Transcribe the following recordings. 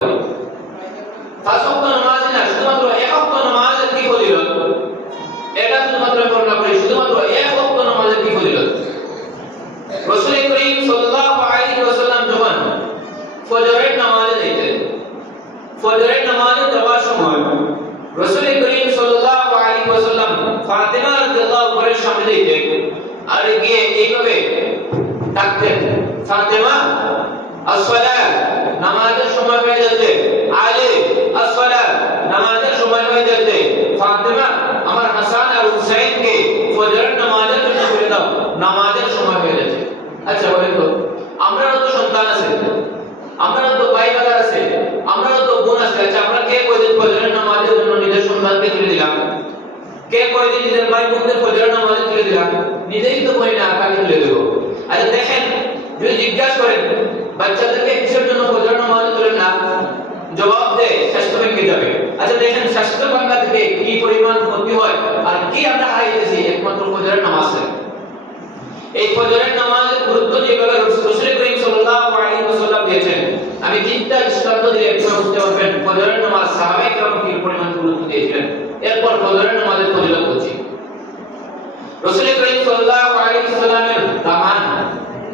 পাঁচ ওয়াক্ত নামাজ না, শুধুমাত্র এক ওয়াক্ত নামাজের কি ফজিলত, এটা শুধুমাত্র বর্ণনা করি, শুধুমাত্র এক ওয়াক্ত নামাজের কি ফজিলত। রাসূল করিম সাল্লাল্লাহু আলাইহি ওয়াসাল্লাম যখন ফজরের নামাজে যাইতেন, ফজরের নামাজে যাওয়ার সময় রাসূল করিম সাল্লাল্লাহু আলাইহি ওয়াসাল্লাম ফাতিমা রাদিয়াল্লাহু আনহার সামনে যাইতেন আর গিয়ে এইভাবে ডাকতেন, ফাতিমা আসসালাত, নামাজের সময় হয়ে যাচ্ছে, আলী আসসালাত, নামাজের সময় হয়ে যাচ্ছে, ফাতিমা আমার হাসান আর হুসাইনকে ফজরের নামাজের জন্য বলে দাও, নামাজের সময় হয়ে যাচ্ছে। আচ্ছা বলেন তো, আমরাও তো সন্তান আছে, আমরাও তো ভাই বাবা আছে, আমরাও তো বোন আছে, আচ্ছা আমরা কে কয়দিন ফজরের নামাজের জন্য নিজের সন্তানকে তুলে দিলাম, কে কয়দিন নিজের ভাই বোনদের ফজরের নামাজে তুলে দিলাম, নিজেই তো করি না, কাকে তুলে দেব। আচ্ছা দেখেন, যদি জিজ্ঞাসা করেন বাচ্চাদেরকে কিসের জন্য ফজরের নামাজে তুলে না, জবাব দেয় স্বাস্থ্য ভেঙে যাবে। আচ্ছা দেখেন স্বাস্থ্য ভাঙা থেকে কি পরিমাণ ক্ষতি হয় আর কি আমরা হারাইতেছি, একমাত্র ফজরের নামাজে। এই ফজরের নামাজের গুরুত্ব যেভাবে রাসূল করিম সাল্লাল্লাহু আলাইহি ওয়াসাল্লাম দিয়েছেন, আমি তিনটা দৃষ্টান্ত দিয়ে একটু বুঝতে পারবেন ফজরের নামাজ সাহাবায়ে কেরাম কি পরিমাণ গুরুত্ব দিয়েছিলেন। এরপর ফজরের নামাজের ফজিলত বলছি। রাসূল করিম সাল্লাল্লাহু আলাইহি ওয়াসাল্লামের দামান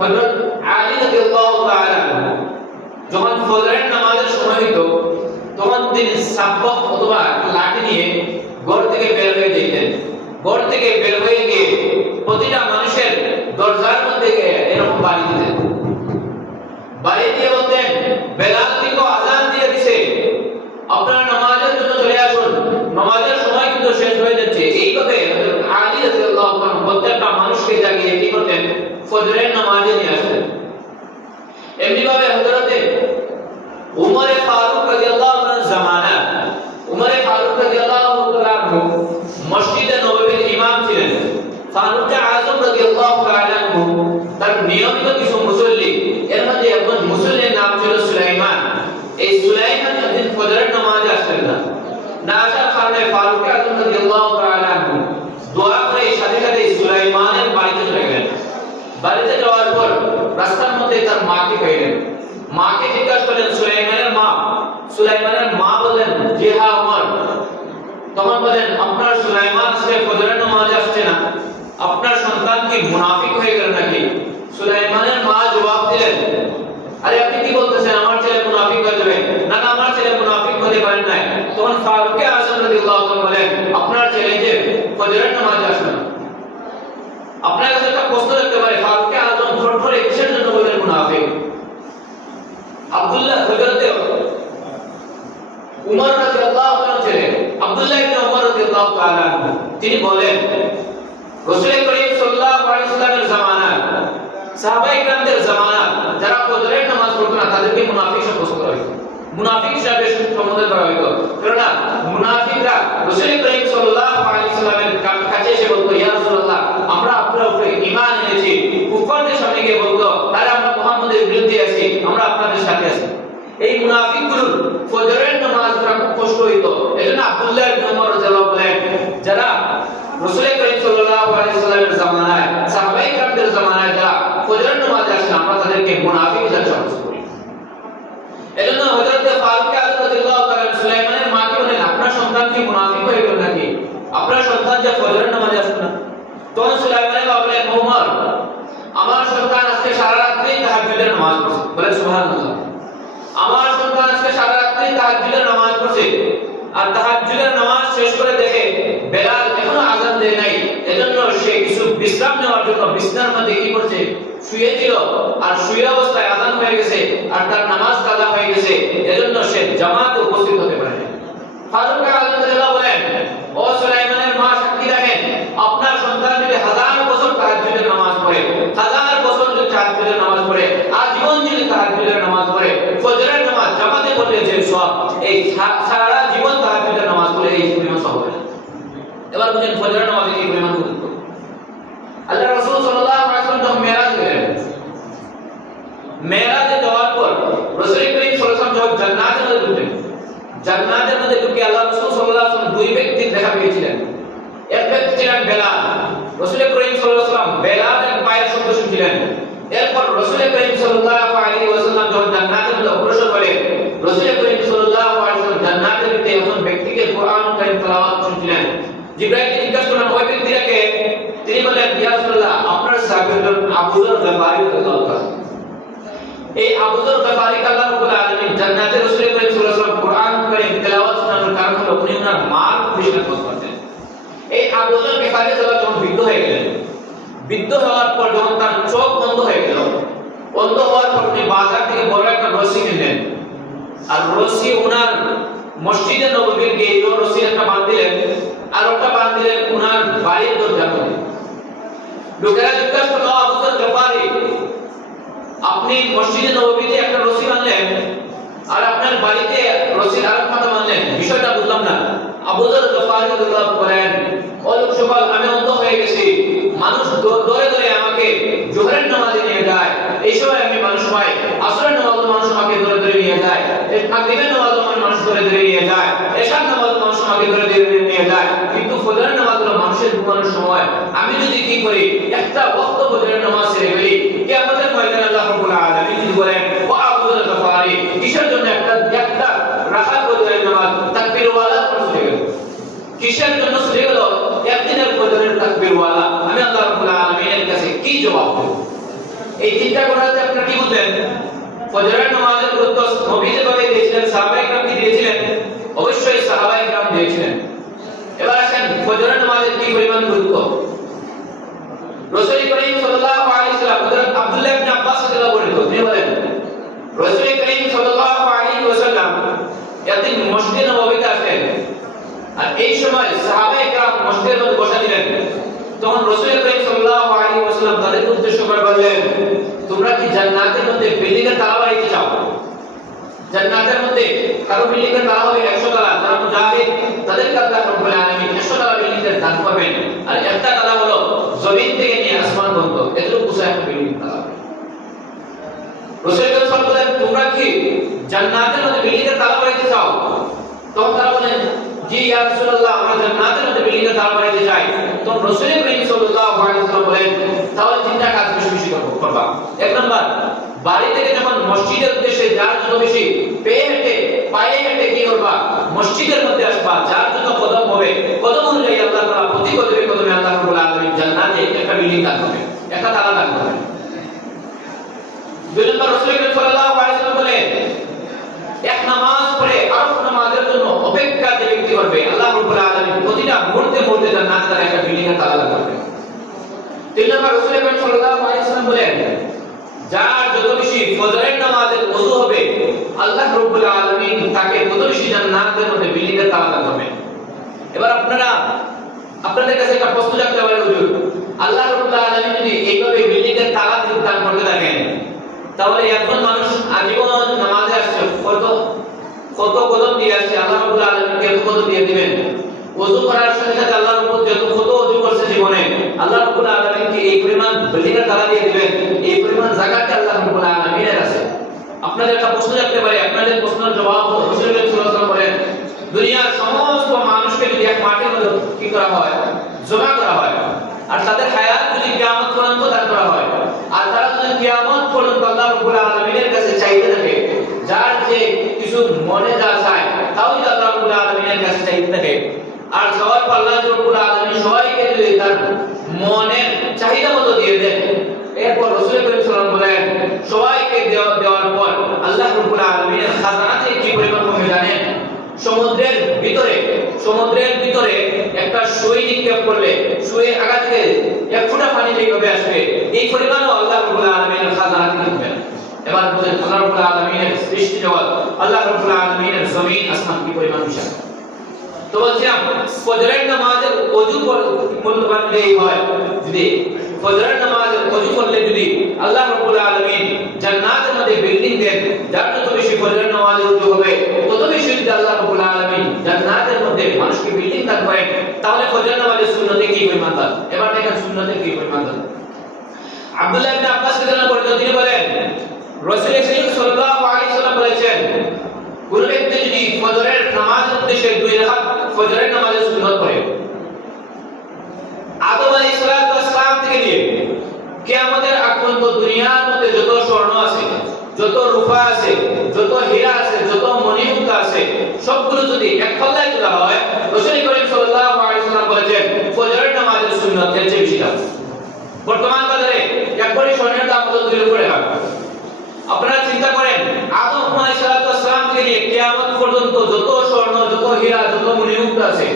হযরত আলী রাদিয়াল্লাহু তাআলা যখন ফজরের নামাজের সময় হইতো, তখন তিনি সাবক অথবা লাঠি নিয়ে ঘর থেকে বের হয়ে যেতেন। ঘর থেকে বের হয়ে গিয়ে প্রতিটা মানুষের দরজার মধ্যে এরকম বাড়ি দিতেন, বাড়ি দিয়ে বলতেন বেলাল কিন্তু আযান দিয়ে দিছে, আপনারা নামাজের জন্য চলে আসুন, নামাজের সময় কিন্তু শেষ হয়ে যাচ্ছে। এইভাবে আলী রাদিয়াল্লাহু তাআলা প্রত্যেকটা মানুষকে জাগিয়ে কি করতেন, ফজরের নামাজে নিয়ে আসতেন। এমনি ভাবে হযরতে উমর ফারুক রাদিয়াল্লাহু তাআলার জামানা, উমর ফারুক রাদিয়াল্লাহু তাআলা মসজিদে নববীর ইমাম ছিলেন। ফারুক আযম রাদিয়াল্লাহু তাআলা তার নিয়মিত কিছু মুসল্লি, এর মধ্যে একজন মুসল্লির নাম ছিল সুলাইমান। এই সুলাইমান একদিন ফজরের নামাজে আসলেন না, না আসার কারণে ফারুক আযম রাদিয়াল্লাহু তাআলা দোয়া করে সাথে সাথে সুলাইমানের বাড়িতে চলে গেলেন। বাড়িতে যাওয়ার পর রাস্তার মধ্যে তার মাকে পেলেন, মাকে জিজ্ঞাসা করলেন সুলাইমানের মা, সুলাইমানের মা বললেন জি হ্যাঁ ওমর। তখন বলেন আপনার সুলাইমান আজকে ফজরের নামাজে আসছে না, আপনার সন্তান কি মুনাফিক হয়ে গেল নাকি? সুলাইমানের মা জবাব দিলেন আরে আপনি কি বলতেছেন, আমার ছেলে মুনাফিক হয়ে যাবে? না না, আমার ছেলে মুনাফিক হতে পারেন না। তখন ফারুক আযম রাদিয়াল্লাহু তাআলা বলেন আপনার ছেলে যে ফজরের নামাজে আসে না, আপনার কাছে একটা প্রশ্ন রাখতে পারে ফারুক আযম ফরফরে কিসের জন্য বলেন মুনাফিক? আব্দুল্লাহ হযরতে উমর রাদিয়াল্লাহু তাআলা ছেলে আব্দুল্লাহ ইবনে উমর রাদিয়াল্লাহু তাআলা তিনি বলেন রাসূল করিম সাল্লাল্লাহু আলাইহি ওয়াসাল্লামের জামানা, সাহাবায়ে কিরামদের জামানা যারা ফজরের নামাজ পড়তো না তাদেরকে মুনাফিক সাব্যস্ত করা হতো, মুনাফিক হিসেবে সম্বোধন করা হতো। কারণ মুনাফিকরা রাসূল করিম সাল্লাল্লাহু আলাইহি ওয়াসাল্লামের কাছে এসে বলতো ইয়া রাসূলুল্লাহ আমরা আপনার উপরে ঈমান এনেছি, কুফারদের সামনে গিয়ে বলতো তারা আমরা মুহাম্মদের বিরুদ্ধে আছি, আমরা আপনাদের সাথে আছি। এই মুনাফিকগুলোর ফজরের নামাজ পড়া খুব কষ্ট হইতো। এজন্য আব্দুল্লাহ ইবনে উমর রাদিয়াল্লাহু আনহু যারা রাসূল করিম সাল্লাল্লাহু আলাইহি ওয়াসাল্লামের জামানায় সাহাবায়ে কিরামদের জামানায় যারা ফজরের নামাজে আসেন আমরা তাদেরকে মুনাফিক হিসেবে সাব্যস্ত করি। এজন্য হযরত ফারুক আযম রাদিয়াল্লাহু তাআলা সুলাইমানের মাকে বলেন আপনার সন্তান কি মুনাফিক হয়ে গেল নাকি, আপনার সন্তান যে ফজরের নামাজে আসে না? তখন সুলাইমানের বাবা বলেন ওমর আমার সন্তান আজকে সারা রাত্রি তাহাজ্জুদের নামাজ পড়ছে, বলে সুবহানাল্লাহ। আমার সন্তান আজকে সারা রাত্রি তাহাজ্জুদের নামাজ পড়ছে আর তাহাজ্জুদের নামাজ শেষ করে দেখে বেলাল এখনো আযান দেয় নাই, এজন্য সে কিছু বিশ্রাম নেওয়ার জন্য বিছানার মধ্যে কি করছে, শুয়েছিল আর শুয়ে অবস্থায় আযান হয়ে গেছে আর তার নামাজ কাজা হয়ে গেছে, এজন্য সে জামাতে উপস্থিত হতে পারে না। ফারুক আযম রাদিয়াল্লাহু বলেন ও সুলাইমানের মা সাক্ষী রাখেন আপনার সন্তান যদি 1000 বছর তাহাজ্জুদের নামাজ পড়ে, 1000 বছর যদি তাহাজ্জুদের নামাজ পড়ে, আজীবন যদি তাহাজ্জুদের নামাজ পড়ে, ফজরের নামাজ জামাতে পড়লে যে সওয়াব, এই সারা জীবন তাহাজ্জুদের নামাজ পড়লে এই পরিমাণ সওয়াব হবে। এবার বুঝেন ফজরের নামাজে কি পরিমাণ গুরুত্ব। আল্লাহ রাসূল সাল্লাল্লাহু আলাইহি ওয়াসাল্লাম যখন মেরাজ গেলেন, মেরাজে যাওয়ার পর রাসূল করিম সাল্লাল্লাহু আলাইহি ওয়াসাল্লাম যখন জান্নাতের মধ্যে ঢুকলেন, জান্নাতের মধ্যে ঢুকে আল্লাহ রাসূল সাল্লাল্লাহু আলাইহি ওয়াসাল্লাম দুই ব্যক্তির দেখা পেয়েছিলেন। এক ব্যক্তি ছিলেন বেলাল, রাসূল করিম সাল্লাল্লাহু আলাইহি ওয়াসাল্লাম বেলালের পায়ের শব্দ শুনছিলেন। এরপর রাসূল করিম সাল্লাল্লাহু আলাইহি ওয়াসাল্লাম যখন জান্নাতের মধ্যে অগ্রসর হলেন, রাসূল করিম সাল্লাল্লাহু আলাইহি ওয়াসাল্লাম জান্নাতের ভিতরে একজন ব্যক্তিকে কোরআন কারীম তেলাওয়াত শুনছিলেন। জিবরাইল জিজ্ঞাসা করলেন ওই ব্যক্তিটাকে, তিনি বললেন ইয়া রাসূলুল্লাহ আপনার সাহাবী হলেন আবু যর গফারি রাদিয়াল্লাহু তাআলা। এই আবু যর গফারি আল্লাহ রাব্বুল আলামিন জান্নাতে রাসূল করিম সাল্লাল্লাহু আলাইহি ওয়াসাল্লাম কোরআন কারীম তেলাওয়াত শোনানোর কারণ হলো উনি ওনার মাল খুশি করতেন। এই আবু যর গফারি রাদিয়াল্লাহু যখন বৃদ্ধ হয়ে গেলেন, বৃদ্ধ হওয়ার পর যখন তার চোখ বন্ধ হয়ে গেল, বন্ধ হওয়ার পর তিনি বাজার থেকে বড় একটা রশি কিনলেন, আর রশি ওনার মসজিদে নববীর গেট ও রশি একটা বাঁধলেন, আর ওটা বাঁধলেন ওনার বাড়ির দরজাতে। লোকেরা জিজ্ঞাসা করলো আবু যর গফারি আপনি মসজিদে নববীতে একটা রশি বাঁধলেন আর আপনার বাড়িতে রশির আরেক মাথা বাঁধলেন, বিষয়টা বুঝলাম না। আবু যর গফারি রাদিয়াল্লাহু বলেন ও লোক সকল আমি অন্ধ হয়ে গেছি, মানুষ দৌড়ে দৌড়ে আমাকে জোহরের নামাজে নিয়ে যায়, এই সময় আমি মানুষ পাই, আসরের নামাজে মানুষ আমাকে দৌড়ে দৌড়ে নিয়ে যায়, মাগরিবের নামাজে মানুষ দৌড়ে দৌড়ে নিয়ে যায়, এশার নামাজে মানুষ আমাকে দৌড়ে দৌড়ে নিয়ে যায়, কিন্তু ফজরের নামাজ হলো মানুষের ঘুমানোর সময়। আমি যদি কি করি একটা ওয়াক্ত ফজরের নামাজ ছেড়ে ফেলি, কিয়ামতের ময়দানে আল্লাহ রাব্বুল আলামিন যদি বলেন ও আবু যর গফারি কিসের জন্য একটা রাকাত ফজরের নামাজ তাকবীর ওয়ালা পড়তে গেল, কিসের জন্য ছুটে গেল একদিনের ফজরের তাকবীর ওয়ালা, আমি আল্লাহ রাব্বুল আলামিনের কাছে কি জবাব দেব? এই চিন্তা করাতে আপনারা কি বুঝলেন ফজরের নামাজের গুরুত্ব নবী যেভাবে দিয়েছিলেন সাহাবায়ে কেরাম কি দিয়েছিলেন? অবশ্যই সাহাবায়ে কেরাম দিয়েছিলেন। এবার আসেন ফজরের নামাজের কি পরিমাণ গুরুত্ব। রাসূল করিম সাল্লাল্লাহু আলাইহি ওয়াসাল্লাম হযরত আব্দুল্লাহ ইবনে আব্বাস রাদিয়াল্লাহু আনহু তিনি বলেন রাসূল করিম সাল্লাল্লাহু আলাইহি ওয়াসাল্লাম একদিন মসজিদে নববীতে আসেন, আর এই সময় সাহাবায়ে কেরাম মসজিদের মধ্যে বসা ছিলেন। তখন রাসূল করিম সাল্লাল্লাহু আলাইহি ওয়াসাল্লাম তাদের উদ্দেশ্য করে বললেন তোমরা কি জান্নাতের মধ্যে বিল্ডিং এর তালা বাড়িতে চাও? জান্নাতের মধ্যে কারো বিল্ডিং এর তালা হবে 100 তালা, যারা মুজাহিদ তাদের আল্লাহ রাব্বুল আলামিন 100 তালা বিল্ডিং এর দান করবেন, আর একটা তালা হলো জমিন থেকে নিয়ে আসমান পর্যন্ত, এতটুকু উঁচা একটা বিল্ডিং তালা। রাসূল করিম সাল্লাল্লাহু আলাইহি ওয়াসাল্লাম তোমরা কি জান্নাতের মধ্যে বিল্ডিং এর তালা বাড়িতে চাও? তখন তারা বলেন জি ইয়া রাসূলুল্লাহ আমরা জান্নাতের মধ্যে বিল্ডিং এর তালা বাড়িতে চাই। তখন রাসূল করিম সাল্লাল্লাহু আলাইহি ওয়াসাল্লাম বলেন তাহলে তিনটা কাজ বেশি বেশি করবা। এক নাম্বার, বাড়ি থেকে যখন মসজিদের উদ্দেশ্যে যার যত বেশি পায়ে হেঁটে কি করবা মসজিদের মধ্যে আসবা, যার যত কদম হবে কদম অনুযায়ী আল্লাহ তাআলা প্রতি কদমে আল্লাহ রাব্বুল আলামিন জান্নাতে একটা বিল্ডিং দান করবেন, একটা তালা দান করবেন। দুই নম্বর, রাসূল করিম সাল্লাল্লাহু আলাইহি ওয়াসাল্লাম বলেন এক নামাজ পড়ে আরেক নামাজের জন্য অপেক্ষা যে ব্যক্তি করবে আল্লাহ রাব্বুল আলামিন প্রতিটা মুহূর্তে জান্নাতে তার একটা বিল্ডিং এর তালা দান করবেন। তিন নম্বর, রাসূল করিম সাল্লাল্লাহু আলাইহি ওয়াসাল্লাম বলেন যার যত বেশি ফজরের নামাজের ওযু হবে আল্লাহ রাব্বুল আলামিন তাকে তত বেশি জান্নাতের মধ্যে বিল্ডিং এর তালা দান করবেন। এবার আপনাদের কাছে একটা প্রশ্ন জাগতে পারে হুজুর, আল্লাহ রাব্বুল আলামিন যদি এইভাবে বিল্ডিং এর তালা দান করতে থাকেন তাহলে একজন মানুষ আজীবন নামাজে আসছে কত কদম দিয়ে আসছে, আল্লাহ রাব্বুল আলামিন কত কদম দিয়ে দিবেন? ওযু করার সাথে সাথে আল্লাহর উপর যত কত ওযু করছে জীবনে আল্লাহ রাব্বুল আলামিন কি এই পরিমাণ বিল্ডিং এর তালা দিয়ে দিবেন? এই পরিমাণ জাকাত আল্লাহ রাব্বুল আলামিনের আছে। আপনাদের একটা প্রশ্ন জাগতে পারে, আপনাদের প্রশ্নের জবাব রাসূল সাল্লাল্লাহু আলাইহি ওয়াসাল্লাম বলেন দুনিয়ার সমস্ত মানুষকে যদি এক মাটির মধ্যে কি করা হয় জমা করা হয়, আর তাদের হায়াত যদি কিয়ামত পর্যন্ত দান করা হয়, আর তারা যদি কিয়ামত পর্যন্ত আল্লাহ রাব্বুল আলামিনের কাছে চাইতে থাকে, যার যে কিছু মনে যা চায় তাও যদি আল্লাহ রাব্বুল আলামিনের কাছে চাইতে থাকে, আর সবার পর আল্লাহ রাব্বুল আলামিন সবাইকে যদি তার মনের চাহিদা মতো দিয়ে দেন, এরপর রাসূল করিম সাল্লাল্লাহু আলাইহি ওয়াসাল্লাম বলেন সবাইকে দেওয়ার পর আল্লাহ রাব্বুল আলামিনের খাজানাতে কি পরিমাণ কমে জানেন? সমুদ্রের ভিতরে একটা সুই নিক্ষেপ করলে সুইয়ের আগা থেকে এক ফোঁটা পানি যেভাবে আসবে এই পরিমাণও আল্লাহ রাব্বুল আলামিনের খাজানা থেকে দিবেন। এবার বুঝেন আল্লাহ রাব্বুল আলামিনের সৃষ্টি জগৎ, আল্লাহ রাব্বুল আলামিনের জমিন আসমান কি পরিমাণ বিশাল। তো বলছিলাম ফজরের নামাজের ওযু মূল্যবান এই হয়, যদি ফজরের নামাজের ওযু করলে যদি আল্লাহ রাব্বুল আলামিন জান্নাতের মধ্যে বিল্ডিং দেন, যার যত বেশি ফজরের নামাজের ওযু হবে তত বেশি যদি আল্লাহ রাব্বুল আলামিন জান্নাতের মধ্যে মানুষকে বিল্ডিং দান করেন, তাহলে ফজরের নামাজের সুন্নতে কি পরিমাণ দান? এবার দেখেন সুন্নতে কি পরিমাণ দান। আব্দুল্লাহ ইবনে আব্বাস রাদিয়াল্লাহু আনহু তিনি বলেন রাসূল সাল্লাল্লাহু আলাইহি ওয়াসাল্লাম বলেছেন কোন ব্যক্তি যদি ফজরের নামাজের উদ্দেশ্যে 2 রাকাত ফজরের নামাজের সুন্নাত পড়ে, আদম আলাইহিস সালাম থেকে নিয়ে কিয়ামতের আগ পর্যন্ত দুনিয়ার মধ্যে যত স্বর্ণ আছে, যত রূপা আছে, যত হীরা আছে, যত মণিমুক্তা আছে সবগুলো যদি এক পাল্লায় তোলা হয়, রাসূল করিম সাল্লাল্লাহু আলাইহি ওয়াসাল্লাম বলেছেন ফজরের নামাজের সুন্নাত এর চেয়ে বেশি দাম। বর্তমান বাজারে একবারই স্বর্ণের দাম কত 2 লক্ষ টাকা। আপনারা চিন্তা করেন আদম আলাইহিস সালাম থেকে নিয়ে কিয়ামত পর্যন্ত যত স্বর্ণ, যত হীরা, যত মণিমুক্তা আছে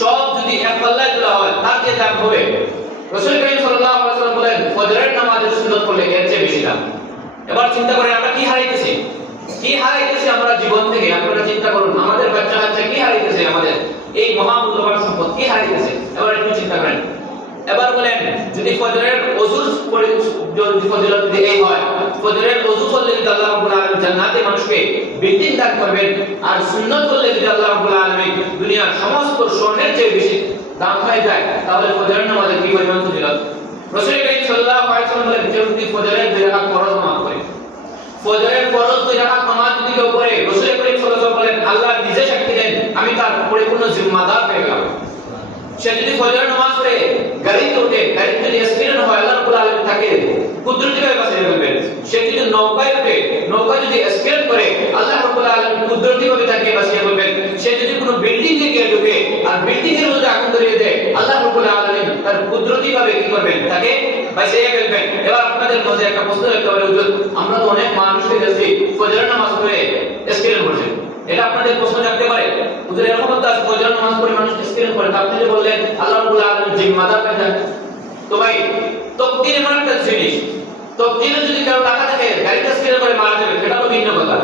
সব যদি এক পাল্লায় তোলা হয় তার যে দাম হবে, রাসূল করিম সাল্লাল্লাহু আলাইহি ওয়াসাল্লাম বলেন ফজরের নামাজের সুন্নাত পড়লে এর চেয়ে বেশি দাম। এবার চিন্তা করেন আমরা কি হারাইতেছি, কি হারাইতেছি আমরা জীবন থেকে। আপনারা চিন্তা করুন আমাদের বাচ্চা কি হারাইতেছে, আমাদের এই মহামূল্যবান সম্পদ কি হারাইতেছে। এবার একটু চিন্তা করেন। এবার বলেন যদি ফজরের ওযুর করে যদি ফজিলত যদি এই হয়, ফজরের ওযু করলে যদি আল্লাহ রাব্বুল আলামিন জান্নাতে মানুষকে বিল্ডিং দান করবেন, আর সুন্নাত করলে যদি আল্লাহ রাব্বুল আলামিন দুনিয়ার সমস্ত স্বর্ণের চেয়ে বেশি দাম হয়ে যায়, তাহলে ফজরের নামাজের কি পরিমাণ ফজিলত। রাসূল করিম সাল্লাল্লাহু আলাইহি ওয়াসাল্লাম বলেন কেউ যদি ফজরের 2 রাকাত ফরজ নামাজ পড়ে, ফজরের ফরজ 2 রাকাত নামাজ যদি কেউ পড়ে, রাসূল করিম সাল্লাল্লাহু আলাইহি ওয়াসাল্লাম বলেন আল্লাহ নিজে সাক্ষী দেন আমি তার পরিপূর্ণ জিম্মাদার হয়ে গেলাম। সে যদি ফজরের নামাজ পড়ে গাড়িতে ওঠে, গাড়ি যদি অ্যাক্সিডেন্ট হয় আল্লাহ রাব্বুল আলামিন তাকে কুদরতিভাবে বাঁচিয়ে ফেলবেন। সে যদি নৌকায় ওঠে, নৌকা যদি অ্যাক্সিডেন্ট করে আল্লাহ রাব্বুল আলামিন কুদরতিভাবে তাকে বাঁচিয়ে ফেলবেন। সে যদি কোনো বিল্ডিং এ গিয়ে ঢোকে আর বিল্ডিং এর মধ্যে আগুন ধরিয়ে দেয়, আল্লাহ রাব্বুল আলামিন তার কুদরতিভাবে কি করবেন, তাকে বাঁচিয়ে ফেলবেন। এবার আপনাদের মধ্যে একটা প্রশ্ন রাখতে পারে হুজুর আমরা তো অনেক মানুষকে দেখছি ফজরের নামাজ পড়ে অ্যাক্সিডেন্ট করছে, এটা আপনাদের প্রশ্ন জাগতে পারে হুজুর এরকম তো আছে ফজরের নামাজ পড়ে মানুষ অ্যাক্সিডেন্ট করে, আপনি যে বললেন আল্লাহ রাব্বুল আলামিন জিম্মাদার হয়ে যান। তো ভাই তকদীর এমন একটা জিনিস, তকদীরে যদি কারো টাকা থাকে গাড়িতে অ্যাক্সিডেন্ট করে মারা যাবে, সেটা তো ভিন্ন কথা।